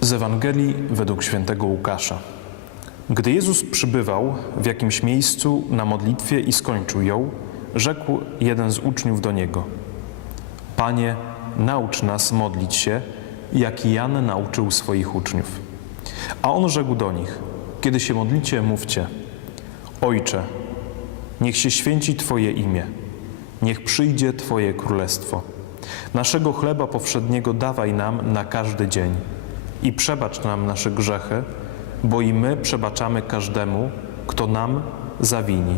Z Ewangelii według świętego Łukasza. Gdy Jezus przybywał w jakimś miejscu na modlitwie i skończył ją, rzekł jeden z uczniów do niego: Panie, naucz nas modlić się, jak Jan nauczył swoich uczniów. A on rzekł do nich: Kiedy się modlicie, mówcie: Ojcze, niech się święci Twoje imię, niech przyjdzie Twoje królestwo. Naszego chleba powszedniego dawaj nam na każdy dzień i przebacz nam nasze grzechy, bo i my przebaczamy każdemu, kto nam zawini.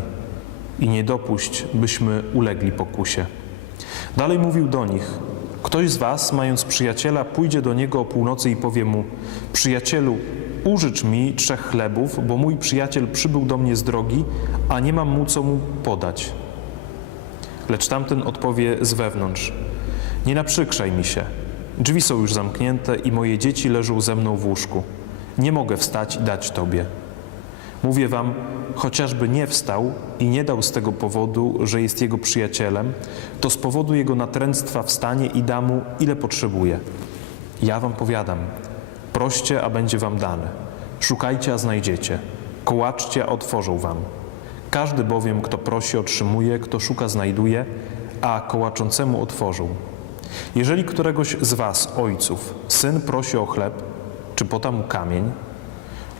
I nie dopuść, byśmy ulegli pokusie. Dalej mówił do nich: Ktoś z was, mając przyjaciela, pójdzie do niego o północy i powie mu: Przyjacielu, użycz mi trzech chlebów, bo mój przyjaciel przybył do mnie z drogi, a nie mam mu co mu podać. Lecz tamten odpowie z wewnątrz: Nie naprzykrzaj mi się. Drzwi są już zamknięte i moje dzieci leżą ze mną w łóżku. Nie mogę wstać i dać tobie. Mówię wam, chociażby nie wstał i nie dał z tego powodu, że jest jego przyjacielem, to z powodu jego natręctwa wstanie i da mu, ile potrzebuje. Ja wam powiadam, proście, a będzie wam dane. Szukajcie, a znajdziecie. Kołaczcie, a otworzą wam. Każdy bowiem, kto prosi, otrzymuje, kto szuka, znajduje, a kołaczącemu otworzą. Jeżeli któregoś z was, ojców, syn prosi o chleb, czy poda mu kamień,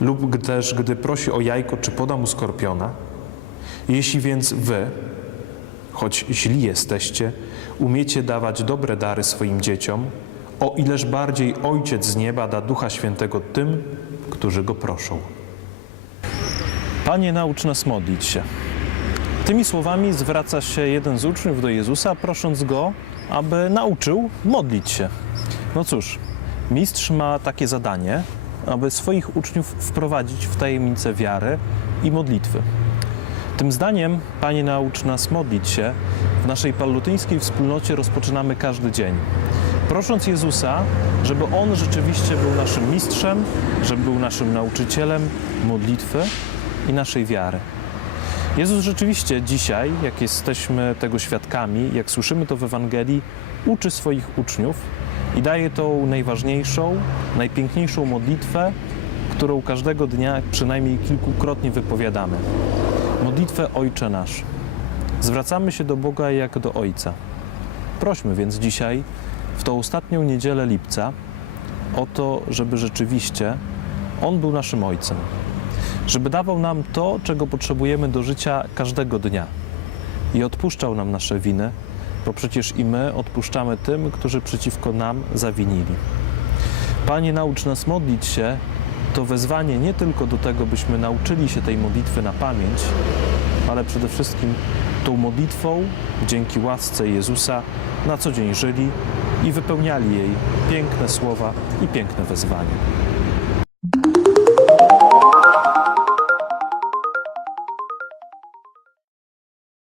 lub też gdy prosi o jajko, czy poda mu skorpiona? Jeśli więc wy, choć źli jesteście, umiecie dawać dobre dary swoim dzieciom, o ileż bardziej Ojciec z nieba da Ducha Świętego tym, którzy Go proszą. Panie, naucz nas modlić się. Tymi słowami zwraca się jeden z uczniów do Jezusa, prosząc Go, aby nauczył modlić się. No cóż, mistrz ma takie zadanie, aby swoich uczniów wprowadzić w tajemnicę wiary i modlitwy. Tym zdaniem, Panie, naucz nas modlić się, w naszej palutyńskiej wspólnocie rozpoczynamy każdy dzień. Prosząc Jezusa, żeby On rzeczywiście był naszym mistrzem, żeby był naszym nauczycielem modlitwy i naszej wiary. Jezus rzeczywiście dzisiaj, jak jesteśmy tego świadkami, jak słyszymy to w Ewangelii, uczy swoich uczniów i daje tą najważniejszą, najpiękniejszą modlitwę, którą każdego dnia przynajmniej kilkukrotnie wypowiadamy. Modlitwę Ojcze Nasz. Zwracamy się do Boga jak do Ojca. Prośmy więc dzisiaj, w tą ostatnią niedzielę lipca, o to, żeby rzeczywiście On był naszym Ojcem. Żeby dawał nam to, czego potrzebujemy do życia każdego dnia i odpuszczał nam nasze winy, bo przecież i my odpuszczamy tym, którzy przeciwko nam zawinili. Panie, naucz nas modlić się, to wezwanie nie tylko do tego, byśmy nauczyli się tej modlitwy na pamięć, ale przede wszystkim tą modlitwą, dzięki łasce Jezusa, na co dzień żyli i wypełniali jej piękne słowa i piękne wezwania.